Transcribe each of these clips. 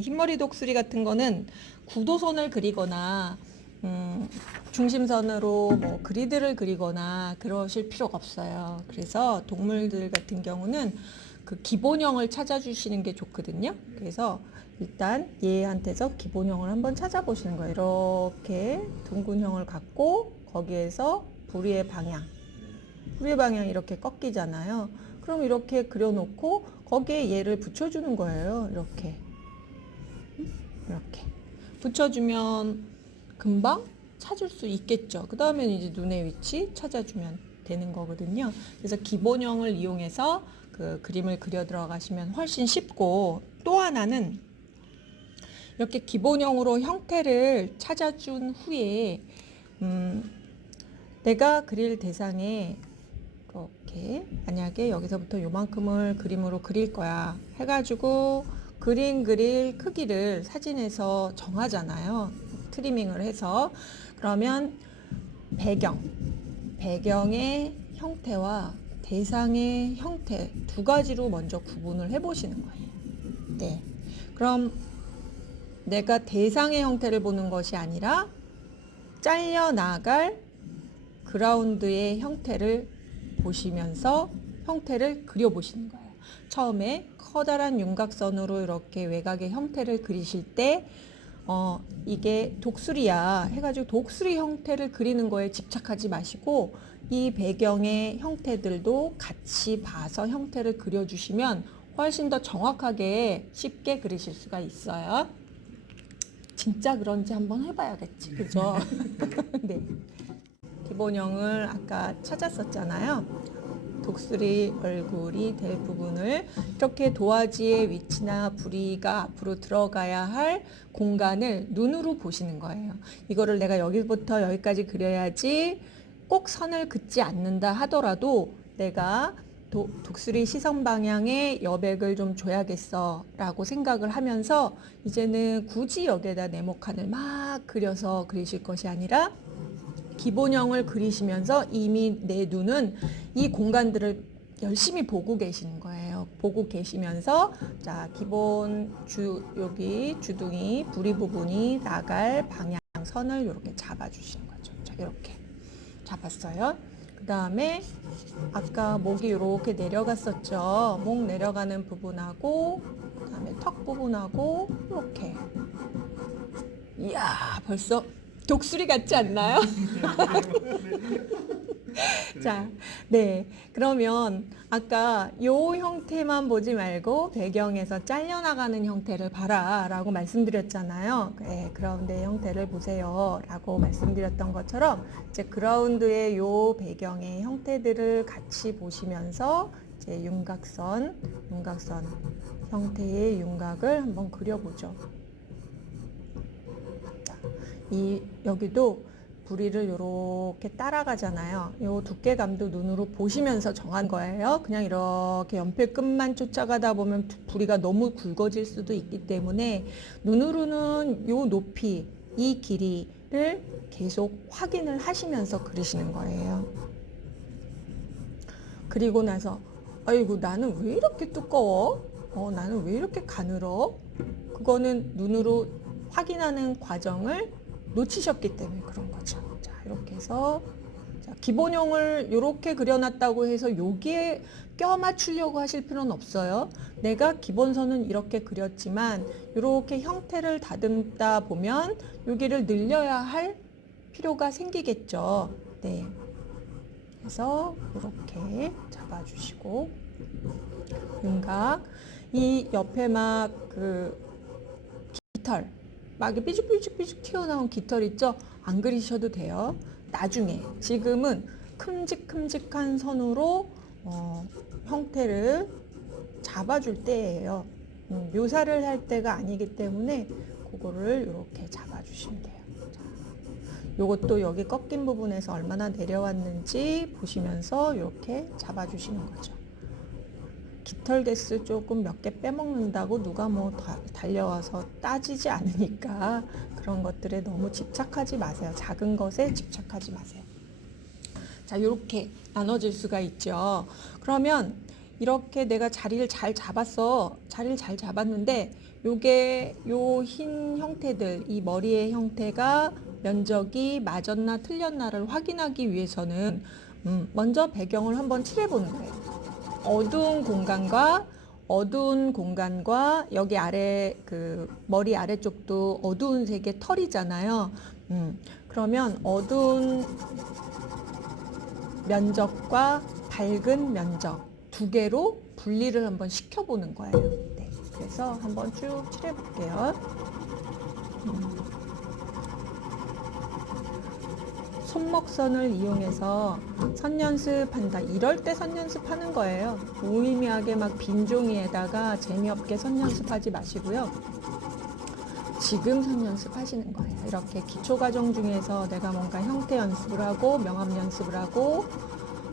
흰머리 독수리 같은 거는 구도선을 그리거나 중심선으로 뭐 그리드를 그리거나 그러실 필요가 없어요. 그래서 동물들 같은 경우는 그 기본형을 찾아주시는 게 좋거든요. 그래서 일단 얘한테서 기본형을 한번 찾아보시는 거예요. 이렇게 둥근형을 갖고 거기에서 부리의 방향 이렇게 꺾이잖아요. 그럼 이렇게 그려놓고 거기에 얘를 붙여주는 거예요. 이렇게 붙여주면 금방 찾을 수 있겠죠. 그 다음에는 이제 눈의 위치 찾아주면 되는 거거든요. 그래서 기본형을 이용해서 그 그림을 그려 들어가시면 훨씬 쉽고, 또 하나는 이렇게 기본형으로 형태를 찾아준 후에 내가 그릴 대상에 이렇게 만약에 여기서부터 요만큼을 그림으로 그릴 거야 해가지고 그림 그릴 크기를 사진에서 정하잖아요. 트리밍을 해서. 그러면 배경의 형태와 대상의 형태 두 가지로 먼저 구분을 해 보시는 거예요. 네. 그럼 내가 대상의 형태를 보는 것이 아니라 잘려나갈 그라운드의 형태를 보시면서 형태를 그려보시는 거예요. 처음에 커다란 윤곽선으로 이렇게 외곽의 형태를 그리실 때 이게 독수리야 해가지고 독수리 형태를 그리는 거에 집착하지 마시고 이 배경의 형태들도 같이 봐서 형태를 그려주시면 훨씬 더 정확하게 쉽게 그리실 수가 있어요. 진짜 그런지 한번 해봐야겠지, 그죠? 네. 기본형을 아까 찾았었잖아요. 독수리 얼굴이 될 부분을 이렇게 도화지의 위치나 부리가 앞으로 들어가야 할 공간을 눈으로 보시는 거예요. 이거를 내가 여기부터 여기까지 그려야지 꼭 선을 긋지 않는다 하더라도 내가 독수리 시선 방향에 여백을 좀 줘야겠어 라고 생각을 하면서 이제는 굳이 여기에다 네모칸을 막 그려서 그리실 것이 아니라 기본형을 그리시면서 이미 내 눈은 이 공간들을 열심히 보고 계시는 거예요. 보고 계시면서 자, 기본 여기 주둥이 부리 부분이 나갈 방향선을 이렇게 잡아주시는 거죠. 자, 이렇게 잡았어요. 그 다음에 아까 목이 이렇게 내려갔었죠. 목 내려가는 부분하고 그 다음에 턱 부분하고 이렇게. 이야, 벌써 독수리 같지 않나요? 자, 네. 그러면 아까 요 형태만 보지 말고 배경에서 잘려나가는 형태를 봐라 라고 말씀드렸잖아요. 네, 그라운드의 형태를 보세요 라고 말씀드렸던 것처럼 이제 그라운드의 요 배경의 형태들을 같이 보시면서 이제 윤곽선 형태의 윤곽을 한번 그려보죠. 여기도 부리를 이렇게 따라가잖아요. 이 두께감도 눈으로 보시면서 정한 거예요. 그냥 이렇게 연필 끝만 쫓아가다 보면 부리가 너무 굵어질 수도 있기 때문에 눈으로는 이 높이, 이 길이를 계속 확인을 하시면서 그리시는 거예요. 그리고 나서 아이고 나는 왜 이렇게 두꺼워? 나는 왜 이렇게 가늘어? 그거는 눈으로 확인하는 과정을 놓치셨기 때문에 그런 거죠. 자, 이렇게 해서 자, 기본형을 이렇게 그려놨다고 해서 여기에 껴 맞추려고 하실 필요는 없어요. 내가 기본선은 이렇게 그렸지만 이렇게 형태를 다듬다 보면 여기를 늘려야 할 필요가 생기겠죠. 네. 그래서 이렇게 잡아주시고 윤곽 이 옆에 막 그 깃털 막 삐죽삐죽 튀어나온 깃털 있죠? 안 그리셔도 돼요. 나중에 지금은 큼직큼직한 선으로 형태를 잡아줄 때예요. 묘사를 할 때가 아니기 때문에 그거를 이렇게 잡아주시면 돼요. 자, 요것도 여기 꺾인 부분에서 얼마나 내려왔는지 보시면서 이렇게 잡아주시는 거죠. 깃털 개수 조금 몇 개 빼먹는다고 누가 뭐 달려와서 따지지 않으니까 그런 것들에 너무 집착하지 마세요. 작은 것에 집착하지 마세요. 자, 이렇게 나눠질 수가 있죠. 그러면 이렇게 내가 자리를 잘 잡았어. 자리를 잘 잡았는데 요게 요 흰 형태들, 이 머리의 형태가 면적이 맞았나 틀렸나를 확인하기 위해서는 먼저 배경을 한번 칠해보는 거예요. 어두운 공간과 여기 아래 그 머리 아래쪽도 어두운 색의 털이잖아요. 그러면 어두운 면적과 밝은 면적 두 개로 분리를 한번 시켜보는 거예요. 네, 그래서 한번 쭉 칠해볼게요. 손목선을 이용해서 선연습한다. 이럴 때 선연습하는 거예요. 무의미하게 막 빈 종이에다가 재미없게 선연습하지 마시고요. 지금 선연습하시는 거예요. 이렇게 기초과정 중에서 내가 뭔가 형태 연습을 하고 명암 연습을 하고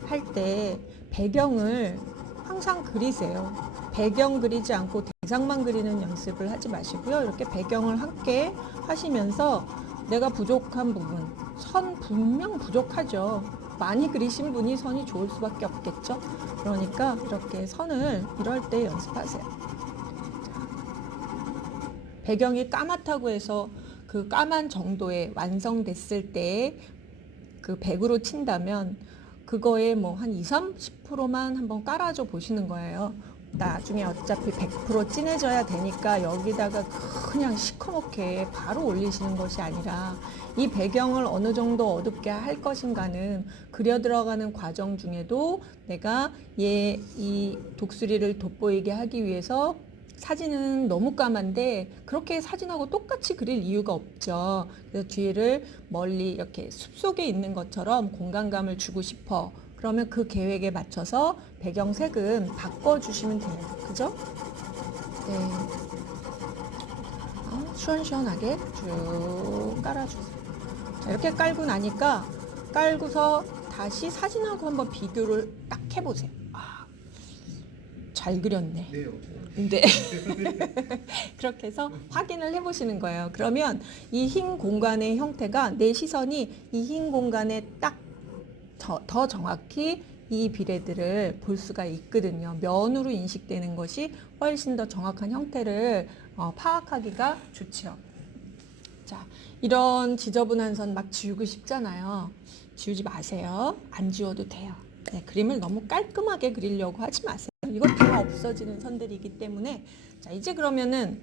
할 때 배경을 항상 그리세요. 배경 그리지 않고 대상만 그리는 연습을 하지 마시고요. 이렇게 배경을 함께 하시면서 내가 부족한 부분, 선 분명 부족하죠. 많이 그리신 분이 선이 좋을 수밖에 없겠죠. 그러니까 이렇게 선을 이럴 때 연습하세요. 배경이 까맣다고 해서 그 까만 정도에 완성됐을 때 그 100으로 친다면 그거에 뭐 한 20, 30%만 한번 깔아줘 보시는 거예요. 나중에 어차피 100% 진해져야 되니까 여기다가 그냥 시커멓게 바로 올리시는 것이 아니라 이 배경을 어느 정도 어둡게 할 것인가는 그려 들어가는 과정 중에도 내가 이 독수리를 돋보이게 하기 위해서 사진은 너무 까만데 그렇게 사진하고 똑같이 그릴 이유가 없죠. 그래서 뒤를 멀리 이렇게 숲속에 있는 것처럼 공간감을 주고 싶어. 그러면 그 계획에 맞춰서 배경색은 바꿔주시면 돼요. 그죠? 네. 시원시원하게 쭉 깔아주세요. 자, 이렇게 깔고 나니까 깔고서 다시 사진하고 한번 비교를 딱 해보세요. 잘 그렸네. 네. 그렇게 해서 확인을 해보시는 거예요. 그러면 이 흰 공간의 형태가 내 시선이 이 흰 공간에 딱 더 정확히 이 비례들을 볼 수가 있거든요. 면으로 인식되는 것이 훨씬 더 정확한 형태를 파악하기가 좋죠. 자, 이런 지저분한 선 막 지우고 싶잖아요. 지우지 마세요. 안 지워도 돼요. 네, 그림을 너무 깔끔하게 그리려고 하지 마세요. 이거 다 없어지는 선들이기 때문에 자, 이제 그러면은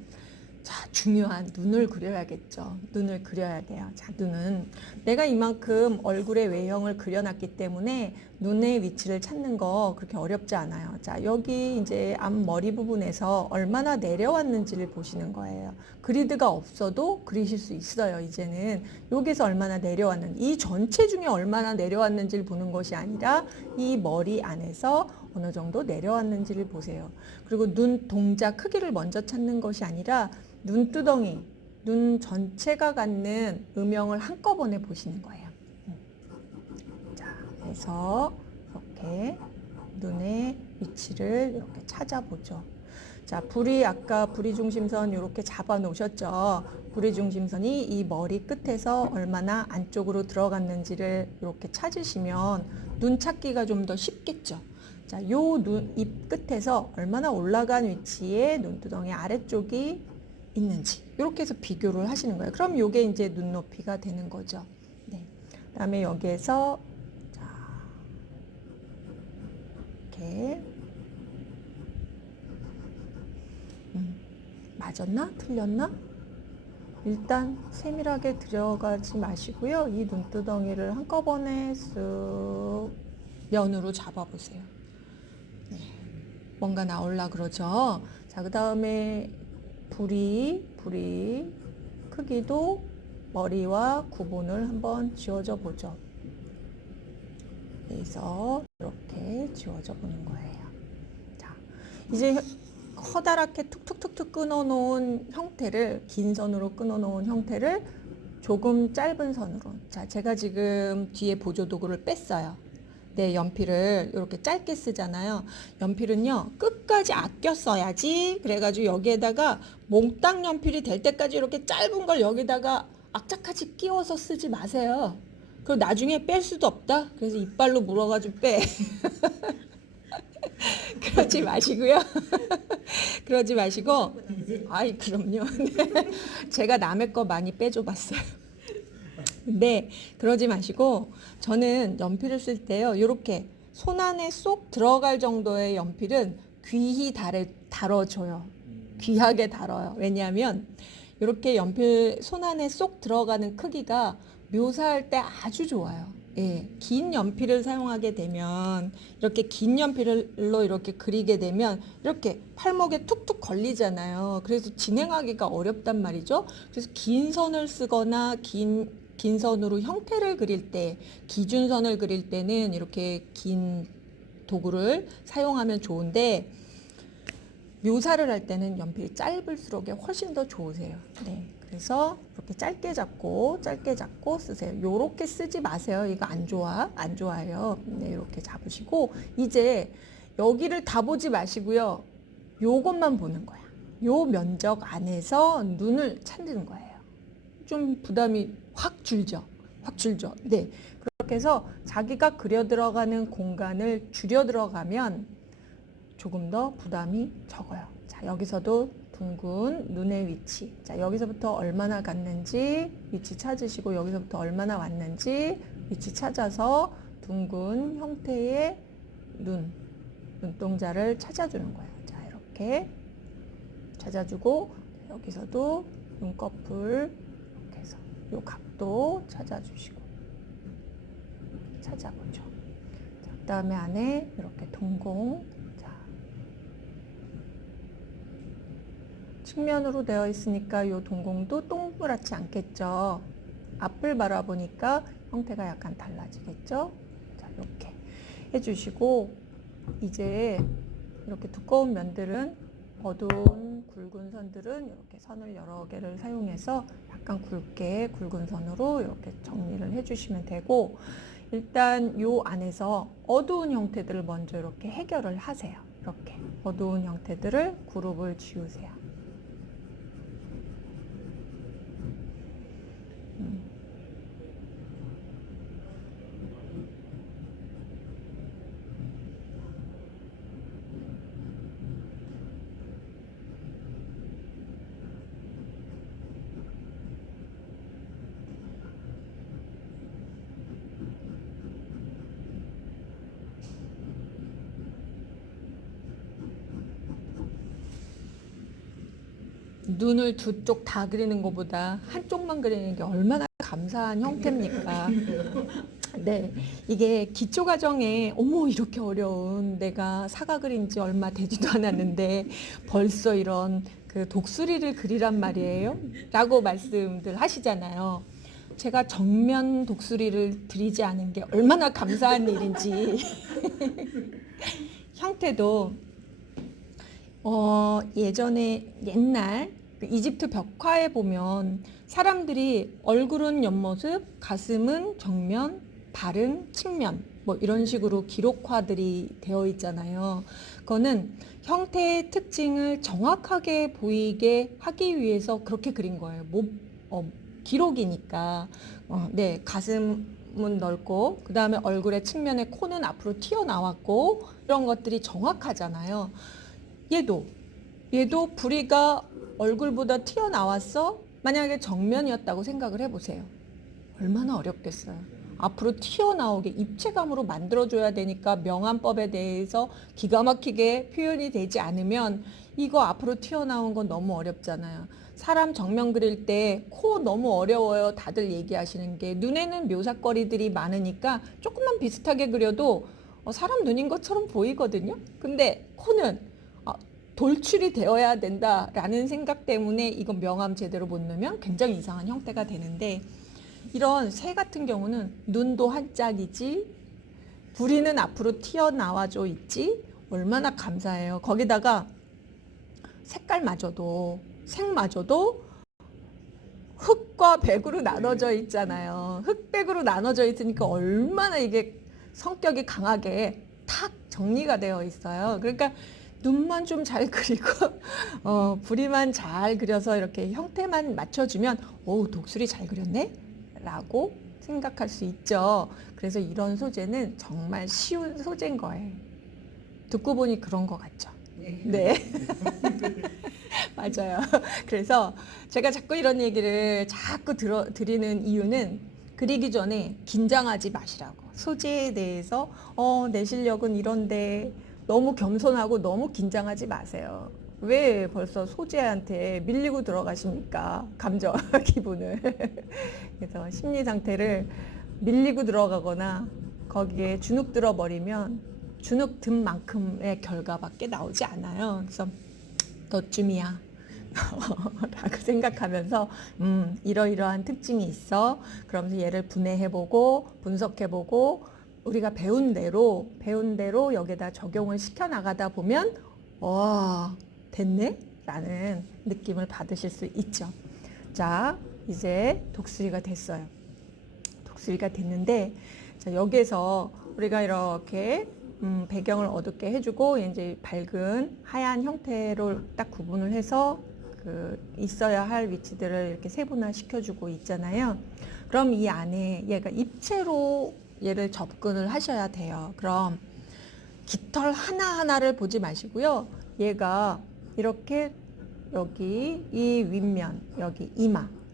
자, 중요한 눈을 그려야겠죠. 눈을 그려야 돼요. 자, 눈은 내가 이만큼 얼굴의 외형을 그려놨기 때문에 눈의 위치를 찾는 거 그렇게 어렵지 않아요. 자, 여기 이제 앞머리 부분에서 얼마나 내려왔는지를 보시는 거예요. 그리드가 없어도 그리실 수 있어요. 이제는 여기서 얼마나 내려왔는지, 이 전체 중에 얼마나 내려왔는지를 보는 것이 아니라 이 머리 안에서 어느 정도 내려왔는지를 보세요. 그리고 눈 동자 크기를 먼저 찾는 것이 아니라 눈두덩이, 눈 전체가 갖는 음영을 한꺼번에 보시는 거예요. 자, 그래서 이렇게 눈의 위치를 이렇게 찾아보죠. 자, 아까 부리 중심선 이렇게 잡아 놓으셨죠. 부리 중심선이 이 머리 끝에서 얼마나 안쪽으로 들어갔는지를 이렇게 찾으시면 눈 찾기가 좀 더 쉽겠죠. 자, 요 입 끝에서 얼마나 올라간 위치에 눈두덩이 아래쪽이 있는지 이렇게 해서 비교를 하시는 거예요. 그럼 요게 이제 눈높이가 되는 거죠. 네. 그다음에 여기에서 자, 이렇게 맞았나? 틀렸나? 일단 세밀하게 들어가지 마시고요. 이 눈두덩이를 한꺼번에 쓱 면으로 잡아보세요. 네. 뭔가 나올라 그러죠. 자, 그 다음에 부리 크기도 머리와 구분을 한번 지워져 보죠. 그래서 이렇게 지워져 보는 거예요. 자, 이제 커다랗게 툭툭툭툭 끊어놓은 형태를, 긴 선으로 끊어놓은 형태를 조금 짧은 선으로. 자, 제가 지금 뒤에 보조도구를 뺐어요. 네, 연필을 이렇게 짧게 쓰잖아요. 연필은요, 끝까지 아껴 써야지. 그래가지고 여기에다가 몽땅 연필이 될 때까지 이렇게 짧은 걸 여기다가 악착같이 끼워서 쓰지 마세요. 그리고 나중에 뺄 수도 없다. 그래서 이빨로 물어가지고 빼. 그러지 마시고요. 그러지 마시고, 아이, 그럼요. 네. 제가 남의 거 많이 빼줘봤어요. 근데 그러지 마시고, 저는 연필을 쓸 때요, 이렇게 손 안에 쏙 들어갈 정도의 연필은 귀히 다뤄줘요. 귀하게 다뤄요. 왜냐하면 이렇게 연필 손 안에 쏙 들어가는 크기가 묘사할 때 아주 좋아요. 예, 긴 연필을 사용하게 되면 이렇게 긴 연필로 이렇게 그리게 되면 이렇게 팔목에 툭툭 걸리잖아요. 그래서 진행하기가 어렵단 말이죠. 그래서 긴 선을 쓰거나 긴 선으로 형태를 그릴 때, 기준선을 그릴 때는 이렇게 긴 도구를 사용하면 좋은데 묘사를 할 때는 연필이 짧을수록 훨씬 더 좋으세요. 네. 그래서 이렇게 짧게 잡고 쓰세요. 요렇게 쓰지 마세요. 이거 안 좋아요. 네, 이렇게 잡으시고 이제 여기를 다 보지 마시고요. 요것만 보는 거야. 요 면적 안에서 눈을 찾는 거예요. 좀 부담이 확 줄죠. 네. 그렇게 해서 자기가 그려 들어가는 공간을 줄여 들어가면 조금 더 부담이 적어요. 자, 여기서도 둥근 눈의 위치. 자, 여기서부터 얼마나 갔는지 위치 찾으시고 여기서부터 얼마나 왔는지 위치 찾아서 둥근 형태의 눈동자를 찾아주는 거예요. 자, 이렇게 찾아주고 여기서도 눈꺼풀 이렇게 해서 이 각도 찾아주시고 찾아보죠. 자, 그다음에 안에 이렇게 동공 측면으로 되어 있으니까 이 동공도 동그랗지 않겠죠. 앞을 바라보니까 형태가 약간 달라지겠죠. 자, 이렇게 해주시고 이제 이렇게 두꺼운 면들은 어두운 굵은 선들은 이렇게 선을 여러 개를 사용해서 약간 굵게 굵은 선으로 이렇게 정리를 해주시면 되고 일단 이 안에서 어두운 형태들을 먼저 이렇게 해결을 하세요. 이렇게 어두운 형태들을 그룹을 지우세요. 눈을 두 쪽 다 그리는 것보다 한쪽만 그리는 게 얼마나 감사한 형태입니까? 네, 이게 기초 과정에 어머 이렇게 어려운 내가 사과 그린 지 얼마 되지도 않았는데 벌써 이런 그 독수리를 그리란 말이에요? 라고 말씀들 하시잖아요. 제가 정면 독수리를 그리지 않은 게 얼마나 감사한 일인지 형태도 예전에 옛날 그 이집트 벽화에 보면 사람들이 얼굴은 옆모습, 가슴은 정면, 발은 측면 뭐 이런 식으로 기록화들이 되어 있잖아요. 그거는 형태의 특징을 정확하게 보이게 하기 위해서 그렇게 그린 거예요. 기록이니까. 네, 가슴은 넓고 그 다음에 얼굴의 측면에 코는 앞으로 튀어나왔고 이런 것들이 정확하잖아요. 얘도 부리가 얼굴보다 튀어나왔어? 만약에 정면이었다고 생각을 해보세요. 얼마나 어렵겠어요. 앞으로 튀어나오게 입체감으로 만들어줘야 되니까 명암법에 대해서 기가 막히게 표현이 되지 않으면 이거 앞으로 튀어나온 건 너무 어렵잖아요. 사람 정면 그릴 때 코 너무 어려워요. 다들 얘기하시는 게 눈에는 묘사거리들이 많으니까 조금만 비슷하게 그려도 사람 눈인 것처럼 보이거든요. 근데 코는 돌출이 되어야 된다라는 생각 때문에 이건 명암 제대로 못 넣으면 굉장히 이상한 형태가 되는데 이런 새 같은 경우는 눈도 한 짝이지 부리는 앞으로 튀어나와져 있지 얼마나 감사해요. 거기다가 색마저도 흑과 백으로 나눠져 있잖아요. 흑백으로 나눠져 있으니까 얼마나 이게 성격이 강하게 탁 정리가 되어 있어요. 그러니까 눈만 좀 잘 그리고 부리만 잘 그려서 이렇게 형태만 맞춰주면 오 독수리 잘 그렸네 라고 생각할 수 있죠. 그래서 이런 소재는 정말 쉬운 소재인 거예요. 듣고 보니 그런 것 같죠. 네. 맞아요. 그래서 제가 자꾸 이런 얘기를 자꾸 드리는 이유는 그리기 전에 긴장하지 마시라고. 소재에 대해서 내 실력은 이런데 너무 겸손하고 너무 긴장하지 마세요. 왜 벌써 소재한테 밀리고 들어가십니까? 감정, 기분을. 그래서 심리 상태를 밀리고 들어가거나 거기에 주눅 들어버리면 주눅 든 만큼의 결과밖에 나오지 않아요. 그래서 너쯤이야 라고 생각하면서 이러이러한 특징이 있어. 그러면서 얘를 분해해보고 분석해보고 우리가 배운 대로 여기다 적용을 시켜나가다 보면 와 됐네? 라는 느낌을 받으실 수 있죠. 자, 이제 독수리가 됐어요. 독수리가 됐는데 자, 여기에서 우리가 이렇게 배경을 어둡게 해주고 이제 밝은 하얀 형태로 딱 구분을 해서 그 있어야 할 위치들을 이렇게 세분화 시켜주고 있잖아요. 그럼 이 안에 얘가 입체로 얘를 접근을 하셔야 돼요. 그럼 깃털 하나하나를 보지 마시고요. 얘가 이렇게 여기 이 윗면, 여기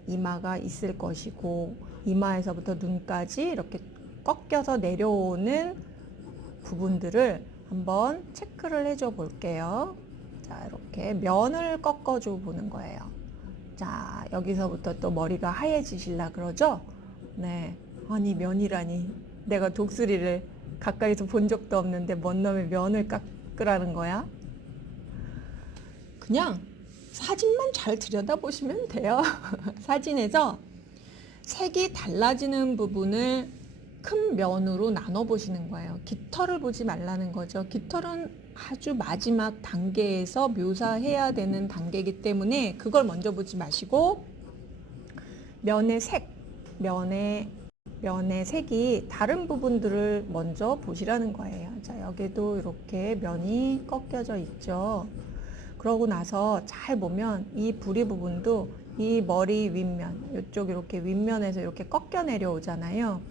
이마가 있을 것이고 이마에서부터 눈까지 이렇게 꺾여서 내려오는 부분들을 한번 체크를 해줘 볼게요. 자, 이렇게 면을 꺾어줘 보는 거예요. 자, 여기서부터 또 머리가 하얘지실라 그러죠? 네. 아니, 면이라니. 내가 독수리를 가까이서 본 적도 없는데 뭔 놈의 면을 깎으라는 거야? 그냥 사진만 잘 들여다보시면 돼요. 사진에서 색이 달라지는 부분을 큰 면으로 나눠 보시는 거예요. 깃털을 보지 말라는 거죠. 깃털은 아주 마지막 단계에서 묘사해야 되는 단계이기 때문에 그걸 먼저 보지 마시고 면의 색이 다른 부분들을 먼저 보시라는 거예요. 자, 여기도 이렇게 면이 꺾여져 있죠. 그러고 나서 잘 보면 이 부리 부분도 이 머리 윗면, 이쪽 이렇게 윗면에서 이렇게 꺾여 내려오잖아요.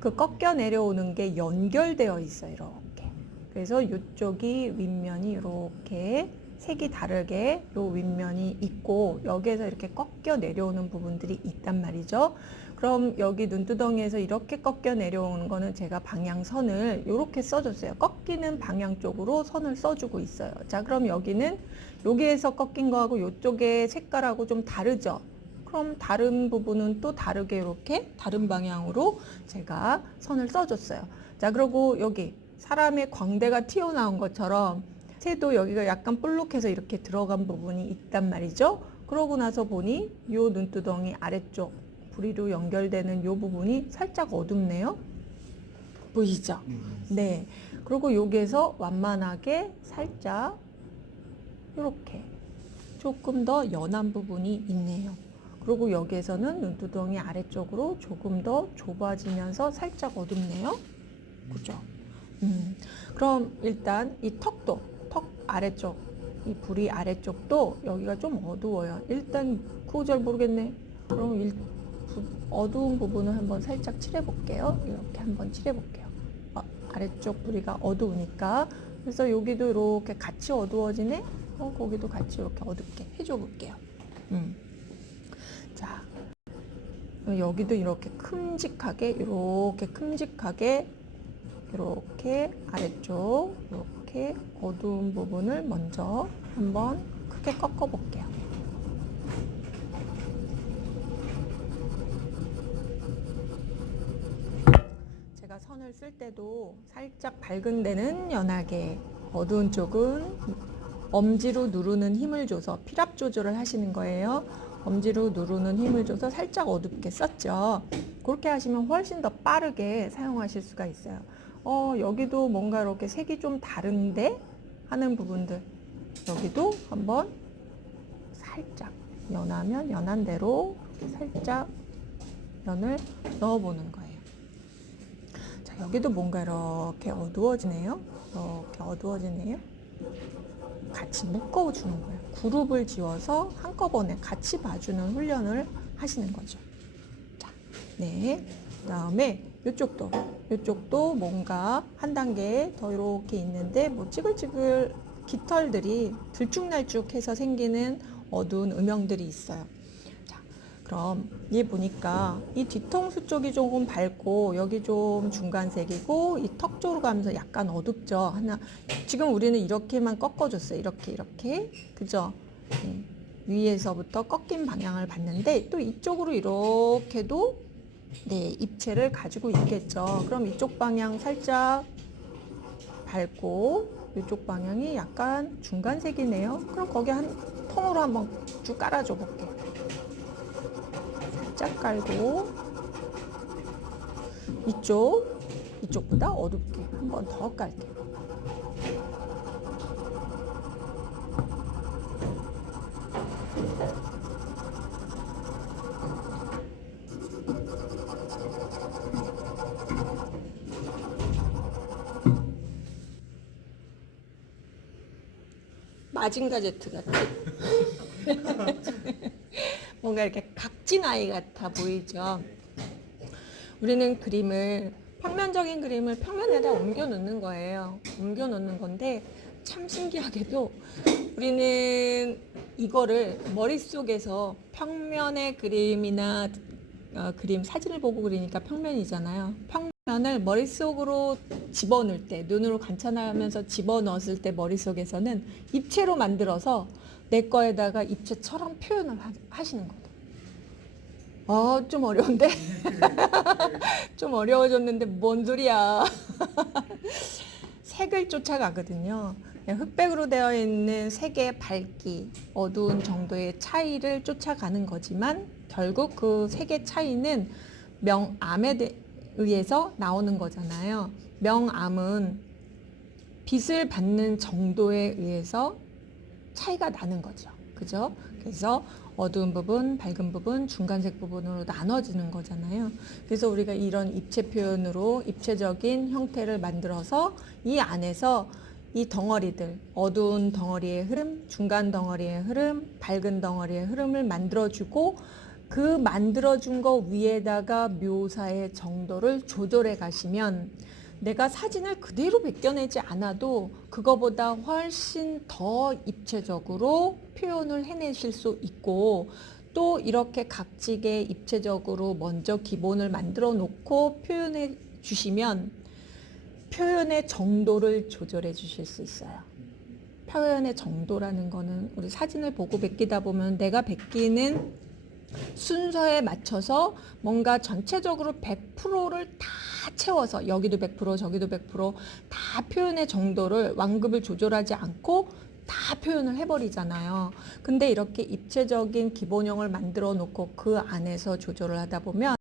그 꺾여 내려오는 게 연결되어 있어요. 이렇게. 그래서 이쪽이 윗면이 이렇게 색이 다르게 요 윗면이 있고 여기에서 이렇게 꺾여 내려오는 부분들이 있단 말이죠. 그럼 여기 눈두덩이에서 이렇게 꺾여 내려오는 거는 제가 방향선을 이렇게 써줬어요. 꺾이는 방향 쪽으로 선을 써주고 있어요. 자, 그럼 여기는 여기에서 꺾인 거하고 이쪽의 색깔하고 좀 다르죠. 그럼 다른 부분은 또 다르게 이렇게 다른 방향으로 제가 선을 써줬어요. 자, 그리고 여기 사람의 광대가 튀어나온 것처럼 새도 여기가 약간 볼록해서 이렇게 들어간 부분이 있단 말이죠. 그러고 나서 보니 요 눈두덩이 아래쪽 부리로 연결되는 요 부분이 살짝 어둡네요. 보이시죠? 네. 그리고 여기에서 완만하게 살짝 이렇게 조금 더 연한 부분이 있네요. 그리고 여기에서는 눈두덩이 아래쪽으로 조금 더 좁아지면서 살짝 어둡네요. 그죠? 그럼 일단 이 턱 아래쪽, 이 부리 아래쪽도 여기가 좀 어두워요. 일단 그거 잘 모르겠네. 그럼 어두운 부분을 한번 살짝 칠해볼게요. 이렇게 한번 칠해볼게요. 아래쪽 부리가 어두우니까. 그래서 여기도 이렇게 같이 어두워지네. 거기도 같이 이렇게 어둡게 해줘 볼게요. 자, 여기도 이렇게 큼직하게 이렇게 아래쪽 이렇게 어두운 부분을 먼저 한번 크게 꺾어 볼게요. 제가 선을 쓸 때도 살짝 밝은 데는 연하게, 어두운 쪽은 엄지로 누르는 힘을 줘서 필압 조절을 하시는 거예요. 엄지로 누르는 힘을 줘서 살짝 어둡게 썼죠. 그렇게 하시면 훨씬 더 빠르게 사용하실 수가 있어요. 여기도 뭔가 이렇게 색이 좀 다른데 하는 부분들, 여기도 한번 살짝 연하면 연한 대로 살짝 면을 넣어보는 거예요. 자, 여기도 뭔가 이렇게 어두워지네요. 이렇게 어두워지네요. 같이 묶어주는 거예요. 그룹을 지어서 한꺼번에 같이 봐주는 훈련을 하시는 거죠. 자, 네. 그다음에 이쪽도 뭔가 한 단계 더 이렇게 있는데 뭐 찌글찌글 깃털들이 들쭉날쭉해서 생기는 어두운 음영들이 있어요. 자, 그럼 얘 보니까 이 뒤통수 쪽이 조금 밝고 여기 좀 중간색이고 이 턱 쪽으로 가면서 약간 어둡죠. 하나 지금 우리는 이렇게만 꺾어줬어요. 이렇게 그죠? 위에서부터 꺾인 방향을 봤는데 또 이쪽으로 이렇게도 네, 입체를 가지고 있겠죠. 그럼 이쪽 방향 살짝 밝고 이쪽 방향이 약간 중간색이네요. 그럼 거기 한 통으로 한번 쭉 깔아줘 볼게요. 살짝 깔고 이쪽보다 어둡게 한번 더 깔게요. 마징가 제트 같아. 뭔가 이렇게 각진 아이 같아 보이죠. 우리는 평면적인 그림을 평면에다 옮겨 놓는 거예요. 옮겨 놓는 건데 참 신기하게도 우리는 이거를 머릿속에서 평면의 그림이나 그림 사진을 보고 그리니까 평면이잖아요. 평면을 머릿속으로 집어넣을 때 눈으로 관찰하면서 집어넣었을 때 머릿속에서는 입체로 만들어서 내 거에다가 입체처럼 표현을 하시는 거예요. 좀 어려운데? 좀 어려워졌는데 뭔 소리야. 색을 쫓아가거든요. 흑백으로 되어 있는 색의 밝기, 어두운 정도의 차이를 쫓아가는 거지만 결국 그 색의 차이는 명암에 의해서 나오는 거잖아요. 명암은 빛을 받는 정도에 의해서 차이가 나는 거죠. 그죠? 그래서 어두운 부분, 밝은 부분, 중간색 부분으로 나눠지는 거잖아요. 그래서 우리가 이런 입체 표현으로 입체적인 형태를 만들어서 이 안에서 이 덩어리들, 어두운 덩어리의 흐름, 중간 덩어리의 흐름, 밝은 덩어리의 흐름을 만들어주고 그 만들어준 거 위에다가 묘사의 정도를 조절해 가시면 내가 사진을 그대로 베껴내지 않아도 그거보다 훨씬 더 입체적으로 표현을 해내실 수 있고 또 이렇게 각지게 입체적으로 먼저 기본을 만들어 놓고 표현해 주시면 표현의 정도를 조절해 주실 수 있어요. 표현의 정도라는 거는 우리 사진을 보고 베끼다 보면 내가 베끼는 순서에 맞춰서 뭔가 전체적으로 100%를 다 채워서 여기도 100% 저기도 100%다 표현의 정도를 완급을 조절하지 않고 다 표현을 해버리잖아요. 근데 이렇게 입체적인 기본형을 만들어 놓고 그 안에서 조절을 하다 보면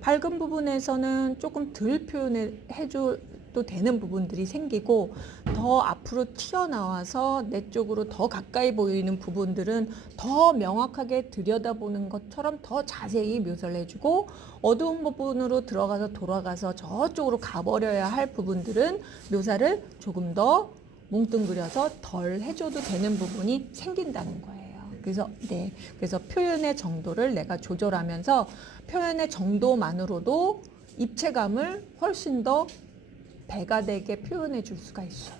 밝은 부분에서는 조금 덜 표현을 해줘도 되는 부분들이 생기고 더 앞으로 튀어나와서 내 쪽으로 더 가까이 보이는 부분들은 더 명확하게 들여다보는 것처럼 더 자세히 묘사를 해주고 어두운 부분으로 돌아가서 저쪽으로 가버려야 할 부분들은 묘사를 조금 더 뭉뚱그려서 덜 해줘도 되는 부분이 생긴다는 거예요. 그래서 표현의 정도를 내가 조절하면서 표현의 정도만으로도 입체감을 훨씬 더 배가 되게 표현해 줄 수가 있어요.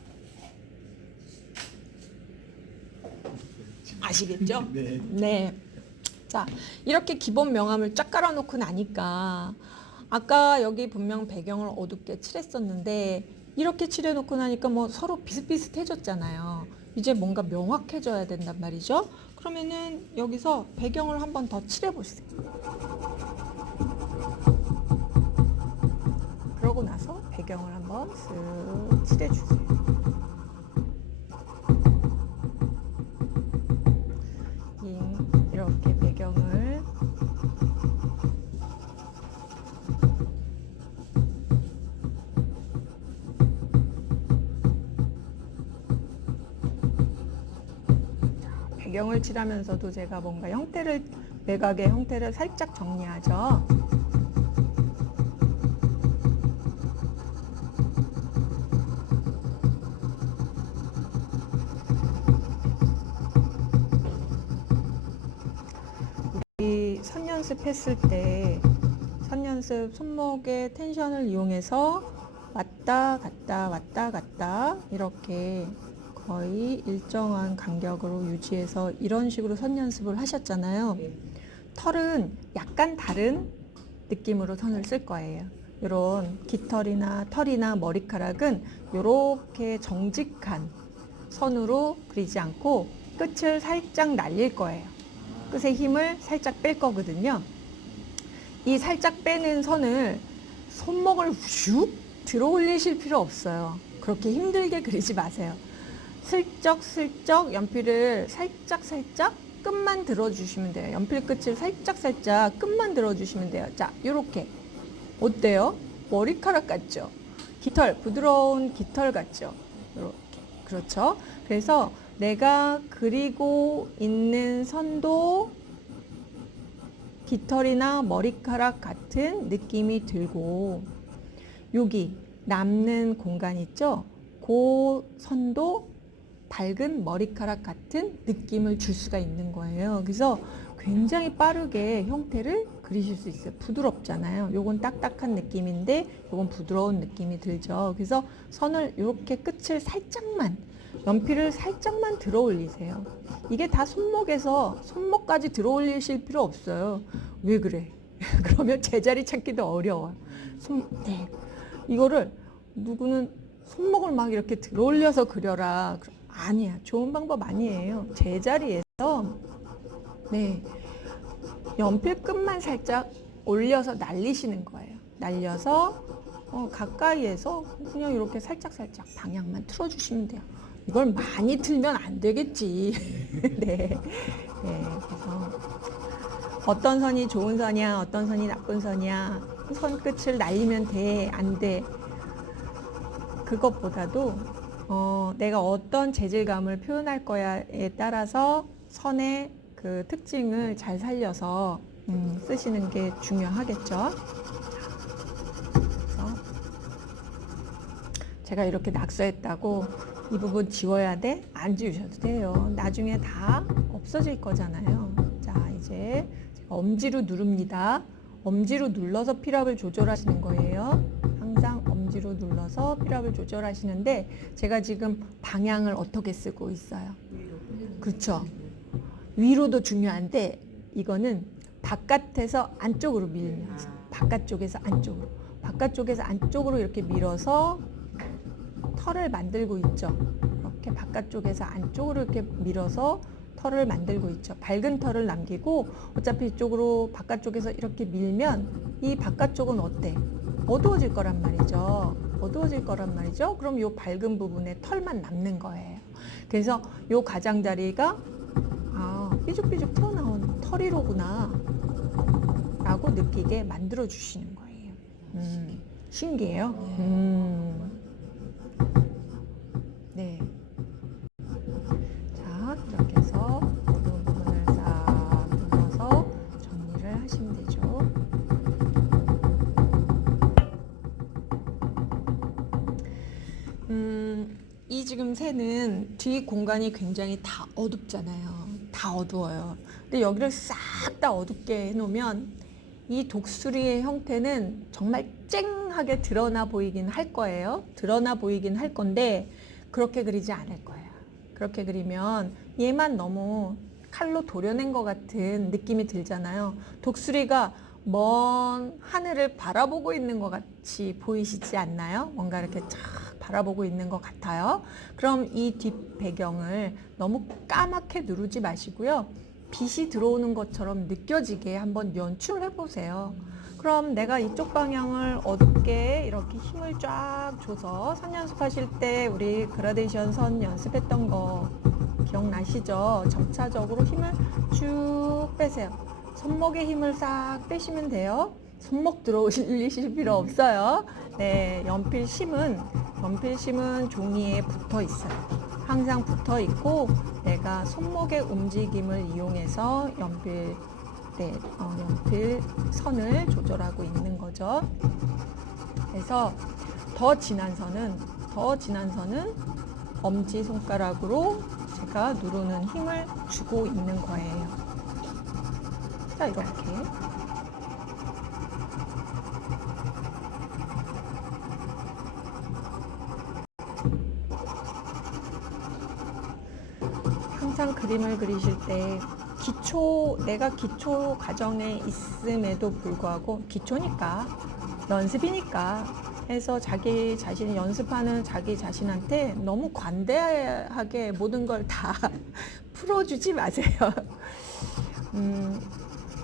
아시겠죠? 네. 네. 자, 이렇게 기본 명암을 쫙 깔아놓고 나니까 아까 여기 분명 배경을 어둡게 칠했었는데 이렇게 칠해놓고 나니까 뭐 서로 비슷비슷해졌잖아요. 이제 뭔가 명확해져야 된단 말이죠. 그러면은 여기서 배경을 한번 더 칠해보세요. 그러고 나서 배경을 한번 쓱 칠해주세요. 이렇게 배경을 배경을 칠하면서도 제가 뭔가 매각의 형태를 살짝 정리하죠. 우리 선 연습했을 때 선 연습 손목의 텐션을 이용해서 왔다 갔다 왔다 갔다 이렇게 거의 일정한 간격으로 유지해서 이런 식으로 선 연습을 하셨잖아요. 털은 약간 다른 느낌으로 선을 쓸 거예요. 이런 깃털이나 털이나 머리카락은 이렇게 정직한 선으로 그리지 않고 끝을 살짝 날릴 거예요. 끝에 힘을 살짝 뺄 거거든요. 이 살짝 빼는 선을 손목을 슉 들어 올리실 필요 없어요. 그렇게 힘들게 그리지 마세요. 슬쩍슬쩍 연필을 살짝살짝 끝만 들어주시면 돼요. 연필 끝을 살짝살짝 끝만 들어주시면 돼요. 자, 요렇게. 어때요? 머리카락 같죠? 깃털, 부드러운 깃털 같죠? 이렇게. 그렇죠? 그래서 내가 그리고 있는 선도 깃털이나 머리카락 같은 느낌이 들고, 여기 남는 공간 있죠? 그 선도 밝은 머리카락 같은 느낌을 줄 수가 있는 거예요. 그래서 굉장히 빠르게 형태를 그리실 수 있어요. 부드럽잖아요. 요건 딱딱한 느낌인데 요건 부드러운 느낌이 들죠. 그래서 선을 이렇게 끝을 살짝만, 연필을 살짝만 들어 올리세요. 이게 다 손목에서 손목까지 들어 올리실 필요 없어요. 왜 그래? 그러면 제자리 찾기도 어려워요. 네. 이거를 누구는 손목을 막 이렇게 들어 올려서 그려라. 아니야. 좋은 방법 아니에요. 제자리에서 네, 연필 끝만 살짝 올려서 날리시는 거예요. 날려서 가까이에서 그냥 이렇게 살짝살짝 방향만 틀어주시면 돼요. 이걸 많이 틀면 안 되겠지. 네. 네. 그래서 어떤 선이 좋은 선이야, 어떤 선이 나쁜 선이야, 선 끝을 날리면 돼, 안 돼. 그것보다도 내가 어떤 재질감을 표현할 거야에 따라서 선의 그 특징을 잘 살려서 쓰시는 게 중요하겠죠. 그래서 제가 이렇게 낙서했다고 이 부분 지워야 돼? 안 지우셔도 돼요. 나중에 다 없어질 거잖아요. 자, 이제 제가 엄지로 누릅니다. 엄지로 눌러서 필압을 조절하시는 거예요. 항상 엄지로 눌러서 필압을 조절하시는데 제가 지금 방향을 어떻게 쓰고 있어요? 그렇죠. 위로도 중요한데 이거는 바깥에서 안쪽으로 밀면서 바깥쪽에서 안쪽으로 이렇게 밀어서 털을 만들고 있죠. 이렇게 바깥쪽에서 안쪽으로 이렇게 밀어서 털을 만들고 있죠. 밝은 털을 남기고 어차피 이쪽으로 바깥쪽에서 이렇게 밀면 이 바깥쪽은 어때? 어두워질 거란 말이죠. 그럼 이 밝은 부분에 털만 남는 거예요. 그래서 이 가장자리가 삐죽삐죽 튀어나온 털이로구나 라고 느끼게 만들어 주시는 거예요. 신기해요. 네. 자, 이렇게 해서 모든 부분을 싹 눌러서 정리를 하시면 되죠. 이 지금 새는 뒤 공간이 굉장히 다 어둡잖아요. 다 어두워요. 근데 여기를 싹 다 어둡게 해놓으면 이 독수리의 형태는 정말 쨍하게 드러나 보이긴 할 거예요. 드러나 보이긴 할 건데 그렇게 그리지 않을 거예요. 그렇게 그리면 얘만 너무 칼로 도려낸 것 같은 느낌이 들잖아요. 독수리가 먼 하늘을 바라보고 있는 것 같이 보이시지 않나요? 뭔가 이렇게 쫙 바라보고 있는 것 같아요. 그럼 이 뒷 배경을 너무 까맣게 누르지 마시고요. 빛이 들어오는 것처럼 느껴지게 한번 연출을 해보세요. 그럼 내가 이쪽 방향을 어둡게 이렇게 힘을 쫙 줘서 선 연습하실 때 우리 그라데이션 선 연습했던 거 기억나시죠? 점차적으로 힘을 쭉 빼세요. 손목에 힘을 싹 빼시면 돼요. 손목 들어 올리실 필요 없어요. 네, 연필심은 종이에 붙어 있어요. 항상 붙어 있고 내가 손목의 움직임을 이용해서 연필 선을 조절하고 있는 거죠. 그래서 더 진한 선은 엄지 손가락으로 제가 누르는 힘을 주고 있는 거예요. 자, 이렇게 그림을 그리실 때 내가 기초 과정에 있음에도 불구하고 기초니까 연습이니까 해서 자기 자신이 연습하는 자기 자신한테 너무 관대하게 모든 걸 다 풀어주지 마세요.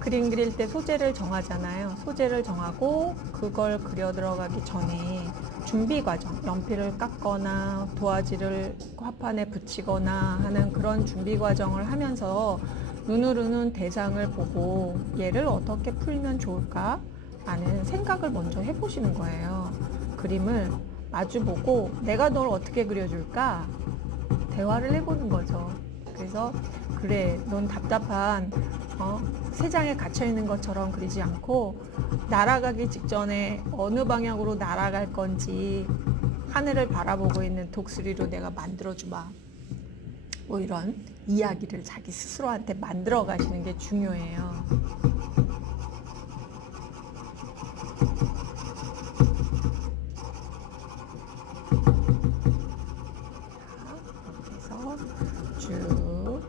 그림 그릴 때 소재를 정하잖아요. 소재를 정하고 그걸 그려 들어가기 전에 준비 과정, 연필을 깎거나 도화지를 화판에 붙이거나 하는 그런 준비 과정을 하면서 눈으로는 대상을 보고 얘를 어떻게 풀면 좋을까 라는 생각을 먼저 해보시는 거예요. 그림을 마주보고 내가 널 어떻게 그려줄까? 대화를 해보는 거죠. 그래서 그래, 넌 답답한 세장에 갇혀있는 것처럼 그리지 않고 날아가기 직전에 어느 방향으로 날아갈 건지 하늘을 바라보고 있는 독수리로 내가 만들어주마. 뭐 이런 이야기를 자기 스스로한테 만들어 가시는 게 중요해요. 그래서 쭉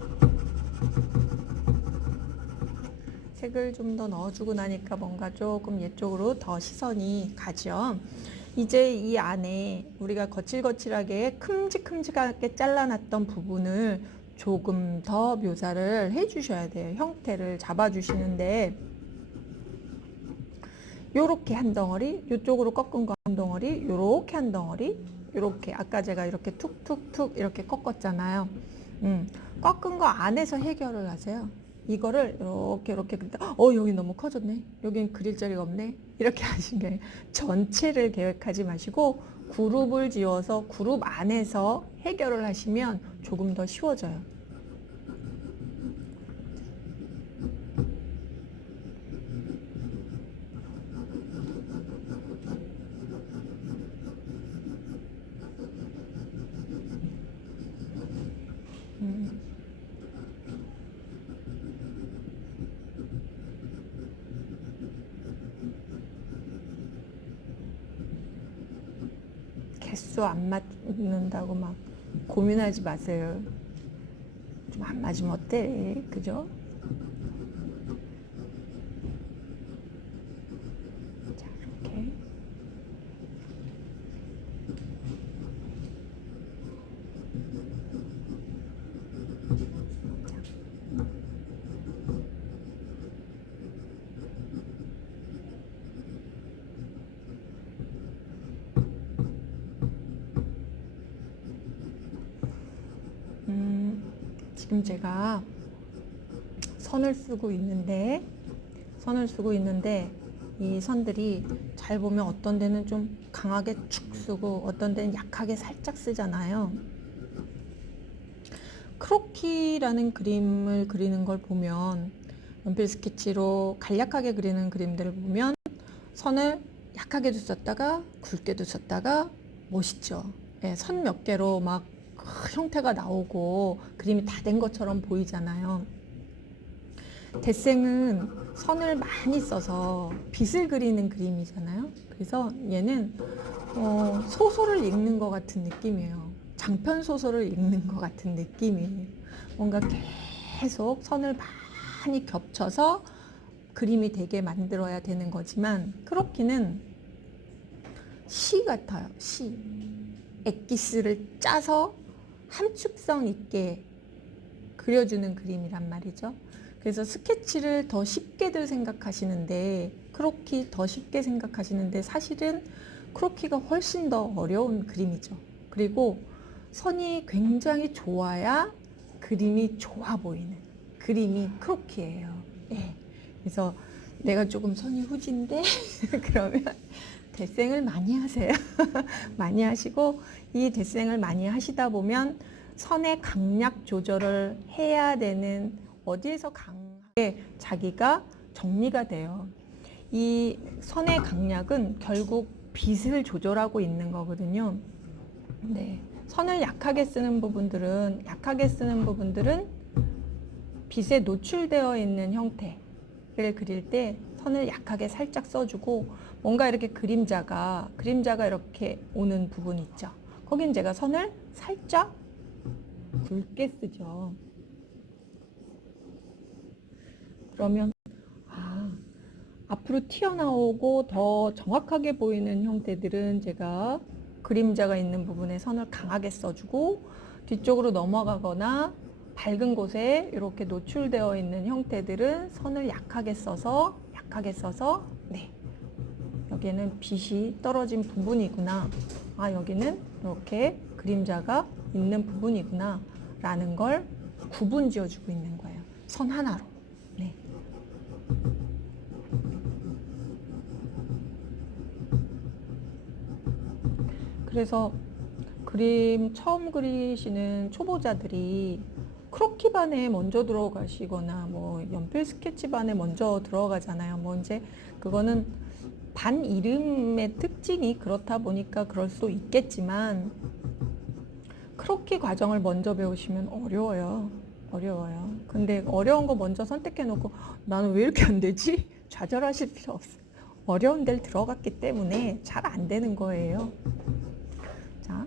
색을 좀 더 넣어주고 나니까 뭔가 조금 얘쪽으로 더 시선이 가죠. 이제 이 안에 우리가 거칠거칠하게 큼직큼직하게 잘라놨던 부분을 조금 더 묘사를 해주셔야 돼요. 형태를 잡아주시는데 요렇게 한 덩어리, 요쪽으로 꺾은 거 한 덩어리, 요렇게 한 덩어리, 요렇게 아까 제가 이렇게 툭툭툭 이렇게 꺾었잖아요. 꺾은 거 안에서 해결을 하세요. 이거를 이렇게 여기 너무 커졌네. 여긴 그릴 자리가 없네. 이렇게 하시는 게 전체를 계획하지 마시고 그룹을 지어서 그룹 안에서 해결을 하시면 조금 더 쉬워져요. 개수 안 맞는다고 막 고민하지 마세요. 좀 안 맞으면 어때? 그죠? 자, 이렇게. 지금 제가 선을 쓰고 있는데 이 선들이 잘 보면 어떤 데는 좀 강하게 축 쓰고 어떤 데는 약하게 살짝 쓰잖아요. 크로키라는 그림을 그리는 걸 보면 연필 스케치로 간략하게 그리는 그림들을 보면 선을 약하게도 썼다가 굵게도 썼다가 멋있죠. 네, 선 몇 개로 막 형태가 나오고 그림이 다 된 것처럼 보이잖아요. 데생은 선을 많이 써서 빛을 그리는 그림이잖아요. 그래서 얘는 소설을 읽는 것 같은 느낌이에요. 장편 소설을 읽는 것 같은 느낌이에요. 뭔가 계속 선을 많이 겹쳐서 그림이 되게 만들어야 되는 거지만 크로키는 시 같아요. 시. 엑기스를 짜서 함축성 있게 그려주는 그림이란 말이죠. 그래서 스케치를 더 쉽게들 생각하시는데 크로키 더 쉽게 생각하시는데 사실은 크로키가 훨씬 더 어려운 그림이죠. 그리고 선이 굉장히 좋아야 그림이 좋아 보이는 그림이 크로키예요. 예. 그래서 내가 조금 선이 후진데 그러면 데생을 많이 하세요. 많이 하시고 이 데생을 많이 하시다 보면 선의 강약 조절을 해야 되는 어디에서 강하게 자기가 정리가 돼요. 이 선의 강약은 결국 빛을 조절하고 있는 거거든요. 네. 선을 약하게 쓰는 부분들은 빛에 노출되어 있는 형태를 그릴 때 선을 약하게 살짝 써주고 뭔가 이렇게 그림자가 이렇게 오는 부분 있죠. 거긴 제가 선을 살짝 굵게 쓰죠. 그러면 앞으로 튀어나오고 더 정확하게 보이는 형태들은 제가 그림자가 있는 부분에 선을 강하게 써주고, 뒤쪽으로 넘어가거나 밝은 곳에 이렇게 노출되어 있는 형태들은 선을 약하게 써서 네, 여기는 빛이 떨어진 부분이구나, 여기는 이렇게 그림자가 있는 부분이구나 라는 걸 구분 지어주고 있는 거예요. 선 하나로. 네. 그래서 그림 처음 그리시는 초보자들이 크로키반에 먼저 들어가시거나 뭐 연필 스케치반에 먼저 들어가잖아요. 뭐 이제 그거는 반 이름의 특징이 그렇다 보니까 그럴 수도 있겠지만, 크로키 과정을 먼저 배우시면 어려워요. 근데 어려운 거 먼저 선택해 놓고 나는 왜 이렇게 안 되지? 좌절하실 필요 없어요. 어려운 데를 들어갔기 때문에 잘 안 되는 거예요. 자,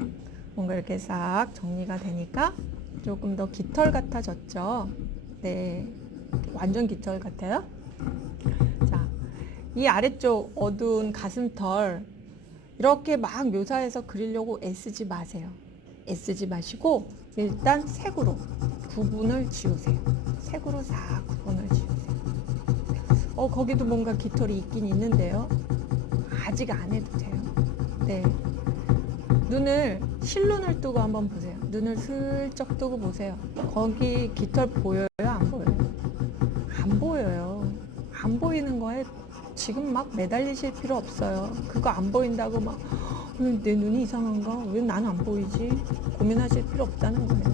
뭔가 이렇게 싹 정리가 되니까 조금 더 깃털 같아졌죠? 네, 완전 깃털 같아요. 자, 이 아래쪽 어두운 가슴털 이렇게 막 묘사해서 그리려고 애쓰지 마세요. 애쓰지 마시고 일단 색으로 구분을 지우세요. 색으로 싹 구분을 지우세요. 거기도 뭔가 깃털이 있긴 있는데요. 아직 안 해도 돼요. 네. 눈을, 실눈을 뜨고 한번 보세요. 눈을 슬쩍 뜨고 보세요. 거기 깃털 보여요? 안 보여요? 안 보여요. 안 보이는 거에 지금 막 매달리실 필요 없어요. 그거 안 보인다고 막 내 눈이 이상한가? 왜 나는 안 보이지? 고민하실 필요 없다는 거예요.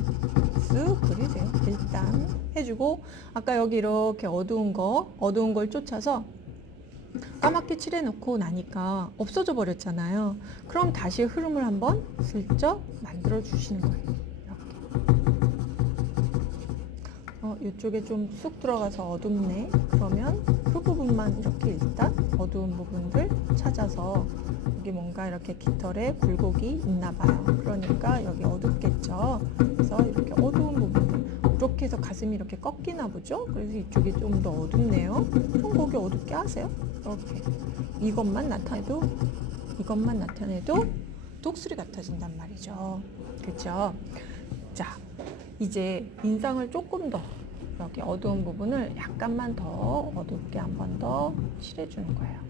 쓱 그리세요. 일단 해주고, 아까 여기 이렇게 어두운 걸 쫓아서 까맣게 칠해놓고 나니까 없어져 버렸잖아요. 그럼 다시 흐름을 한번 슬쩍 만들어 주시는 거예요. 이렇게. 이쪽에 좀 쑥 들어가서 어둡네. 그러면 그 부분만 이렇게 일단 어두운 부분들 찾아서, 여기 뭔가 이렇게 깃털에 굴곡이 있나 봐요. 그러니까 여기 어둡겠죠. 그래서 이렇게 어두운 부분들, 이렇게 해서 가슴이 이렇게 꺾이나 보죠. 그래서 이쪽이 좀 더 어둡네요. 그럼 거기 어둡게 하세요. 이렇게 이것만 나타내도 독수리 같아진단 말이죠. 그렇죠? 자, 이제 인상을 조금 더, 여기 어두운 부분을 약간만 더 어둡게 한 번 더 칠해주는 거예요.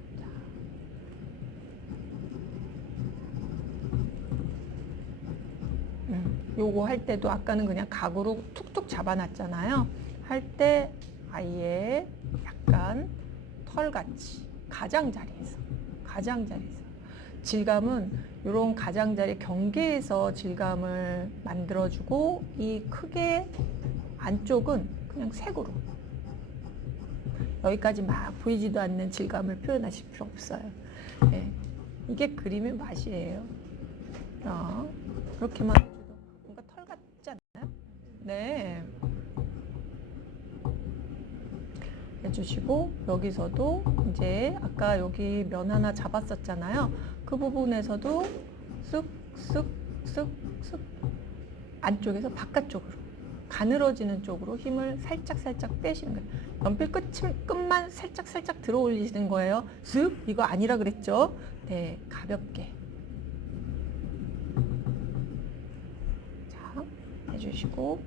요거 할 때도 아까는 그냥 각으로 툭툭 잡아놨잖아요. 할 때 아예 약간 털같이 가장자리에서 질감은 이런 가장자리 경계에서 질감을 만들어주고, 이 크게 안쪽은 그냥 색으로 여기까지 막 보이지도 않는 질감을 표현하실 필요 없어요. 네, 이게 그림의 맛이에요. 그렇게만 해도 뭔가 털 같지 않나요? 네. 해주시고, 여기서도 이제 아까 여기 면 하나 잡았었잖아요. 그 부분에서도 쓱쓱쓱쓱 안쪽에서 바깥쪽으로, 가늘어지는 쪽으로 힘을 살짝 빼시는 거예요. 연필 끝만 살짝 들어 올리시는 거예요. 쓱, 이거 아니라 그랬죠? 네, 가볍게. 자, 해주시고,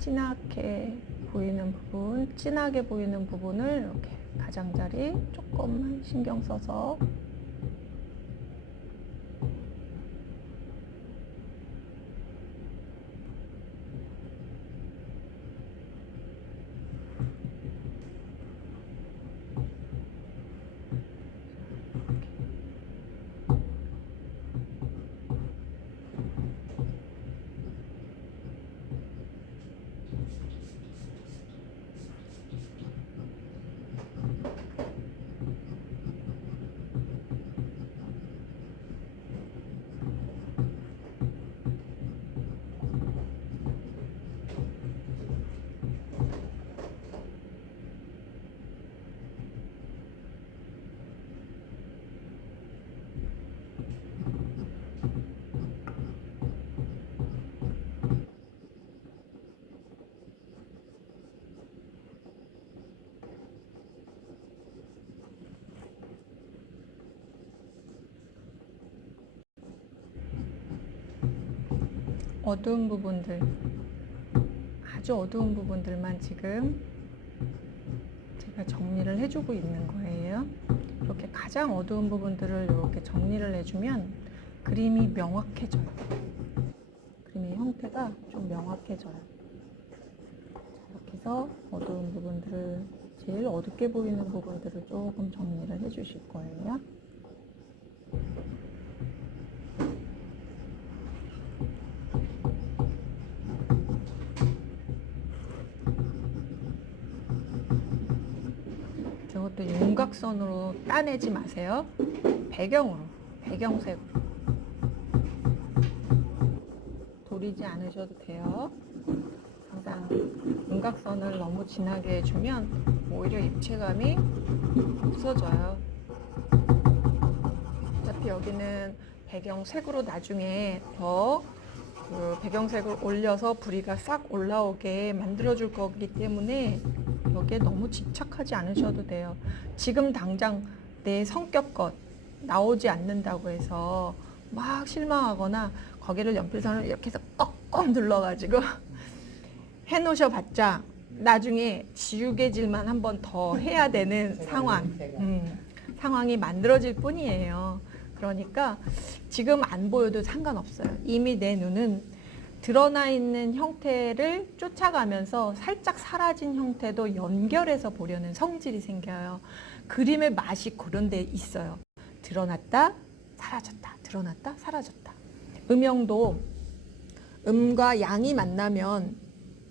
진하게 보이는 부분을 이렇게 가장자리 조금만 신경 써서 어두운 부분들, 아주 어두운 부분들만 지금 제가 정리를 해주고 있는 거예요. 이렇게 가장 어두운 부분들을 이렇게 정리를 해주면 그림이 명확해져요. 그림의 형태가 좀 명확해져요. 이렇게 해서 어두운 부분들을, 제일 어둡게 보이는 부분들을 조금 정리를 해주실 거예요. 이것도 윤곽선으로 따내지 마세요. 배경으로, 배경색으로. 도리지 않으셔도 돼요. 항상 윤곽선을 너무 진하게 해주면 오히려 입체감이 없어져요. 어차피 여기는 배경색으로 나중에 더 그 배경색을 올려서 부리가 싹 올라오게 만들어줄 거기 때문에 여기에 너무 집착하지 않으셔도 돼요. 지금 당장 내 성격껏 나오지 않는다고 해서 막 실망하거나 거기를 연필선을 이렇게 해서 꺽꺽 눌러가지고 해놓으셔봤자 나중에 지우개질만 한 번 더 해야 되는 상황이 만들어질 뿐이에요. 그러니까 지금 안 보여도 상관없어요. 이미 내 눈은 드러나 있는 형태를 쫓아가면서 살짝 사라진 형태도 연결해서 보려는 성질이 생겨요. 그림의 맛이 그런 데 있어요. 드러났다, 사라졌다, 드러났다, 사라졌다. 음영도 음과 양이 만나면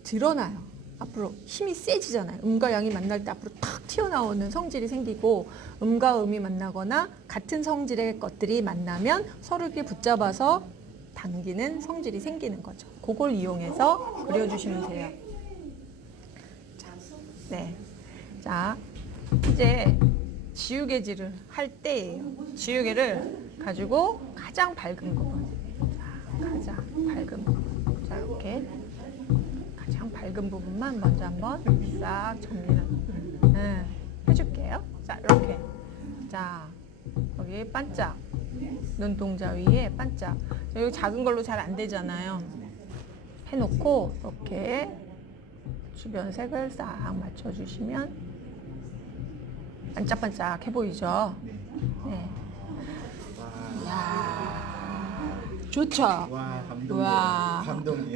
드러나요. 앞으로 힘이 세지잖아요. 음과 양이 만날 때 앞으로 탁 튀어나오는 성질이 생기고, 음과 음이 만나거나 같은 성질의 것들이 만나면 서로 이렇게 붙잡아서 당기는 성질이 생기는 거죠. 그걸 이용해서 그려주시면 돼요. 네. 자, 이제 지우개질을 할 때예요. 지우개를 가지고 가장 밝은 부분. 자, 가장 밝은 부분. 자, 이렇게. 가장 밝은 부분만 먼저 한번 싹 정리를 해줄게요. 자, 이렇게. 자, 여기 반짝. 눈동자 위에 반짝. 여기 작은 걸로 잘 안 되잖아요. 해놓고 이렇게 주변 색을 싹 맞춰주시면 반짝반짝해 보이죠? 네. 이야. 좋죠? 와, 감동이에요. 와,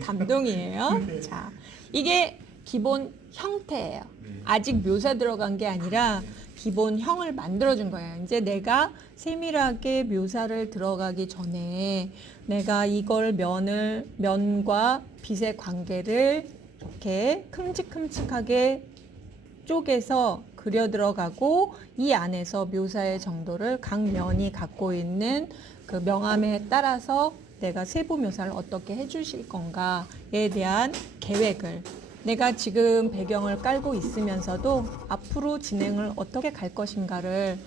감동이에요. 자, 이게 기본 형태예요. 아직 묘사 들어간 게 아니라 기본 형을 만들어준 거예요. 이제 내가 세밀하게 묘사를 들어가기 전에 내가 이걸 면과 빛의 관계를 이렇게 큼직큼직하게 쪼개서 그려 들어가고, 이 안에서 묘사의 정도를 각 면이 갖고 있는 그 명암에 따라서 내가 세부 묘사를 어떻게 해주실 건가에 대한 계획을, 내가 지금 배경을 깔고 있으면서도 앞으로 진행을 어떻게 갈 것인가를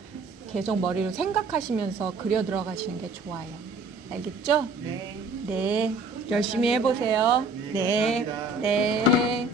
계속 머리로 생각하시면서 그려 들어가시는 게 좋아요. 알겠죠? 네. 네. 열심히 해보세요. 네. 감사합니다. 네.